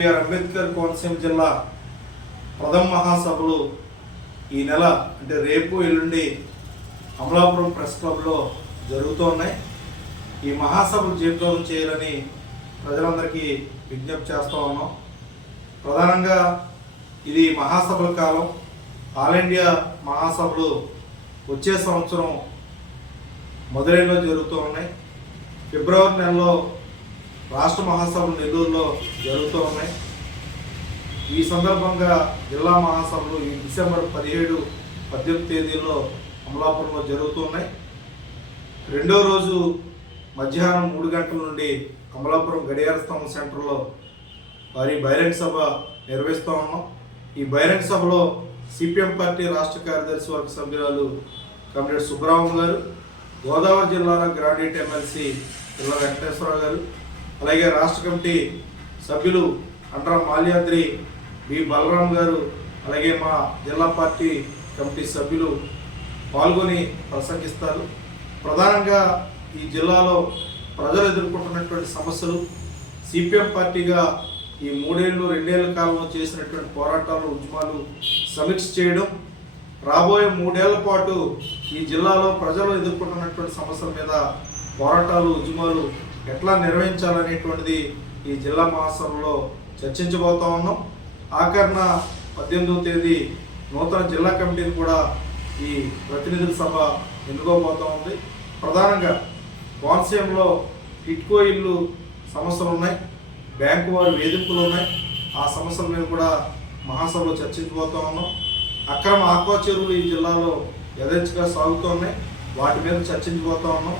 BR Ambedkar Konaseema జిల్లా ప్రథమ మహాసభలు ఈ నెల అంటే రేపు ఎల్లుండి అమలాపురం ప్రెస్ క్లబ్లో జరుగుతూ ఉన్నాయి. ఈ మహాసభలు జీవితం చేయాలని ప్రజలందరికీ విజ్ఞప్తి చేస్తూ ఉన్నాం. ప్రధానంగా ఇది మహాసభల కాలం. ఆల్ ఇండియా మహాసభలు వచ్చే సంవత్సరం మొదలైలో జరుగుతూ ఉన్నాయి. ఫిబ్రవరి నెలలో రాష్ట్ర మహాసభలు నెల్లూరులో జరుగుతూ ఉన్నాయి. ఈ సందర్భంగా జిల్లా మహాసభలు ఈ డిసెంబర్ పదిహేడు పద్దెనిమిది తేదీల్లో అమలాపురంలో జరుగుతున్నాయి రెండో రోజు మధ్యాహ్నం మూడు గంటల నుండి అమలాపురం గడియార స్తంభం సెంటర్లో వారి బహిరంగ సభ నిర్వహిస్తూ ఉన్నాం. ఈ బహిరంగ సభలో సిపిఎం పార్టీ రాష్ట్ర కార్యదర్శి వర్గ సభ్యురాలు కమిడెట్ సుబ్బరామన్ గారు గోదావరి జిల్లాలో గ్రాడ్యుయేట్ ఎమ్మెల్సీ పిల్ల వెంకటేశ్వరరావు గారు అలాగే రాష్ట్ర కమిటీ సభ్యులు అండ్రా మాల్యాద్రి బి బలరాం గారు అలాగే మా జిల్లా పార్టీ కమిటీ సభ్యులు పాల్గొని ప్రసంగిస్తారు. ప్రధానంగా ఈ జిల్లాలో ప్రజలు ఎదుర్కొంటున్నటువంటి సమస్యలు సిపిఎం పార్టీగా ఈ మూడేళ్ళు రెండేళ్ళ కాలంలో చేసినటువంటి పోరాటాలు ఉద్యమాలు సమీక్ష చేయడం రాబోయే మూడేళ్ళ పాటు ఈ జిల్లాలో ప్రజలు ఎదుర్కొంటున్నటువంటి సమస్యల మీద పోరాటాలు ఉద్యమాలు ఎట్లా నిర్వహించాలనేటువంటిది ఈ జిల్లా మహాసభలో చర్చించబోతా ఉన్నాం. ఆఖరణ పద్దెనిమిదవ తేదీ నూతన జిల్లా కమిటీని కూడా ఈ ప్రతినిధుల సభ ఎన్నుకోబోతా ఉంది. ప్రధానంగా కోనసీమలో టిట్కో ఇల్లు సమస్యలు ఉన్నాయి. బ్యాంకు వారి వేధింపులు ఉన్నాయి. ఆ సమస్యల మీద కూడా మహాసభలో చర్చించబోతా ఉన్నాం. అక్రమ ఆక్వా చెరువులు ఈ జిల్లాలో యథేచ్ఛగా సాగుతూ ఉన్నాయి వాటి మీద చర్చించబోతా ఉన్నాం.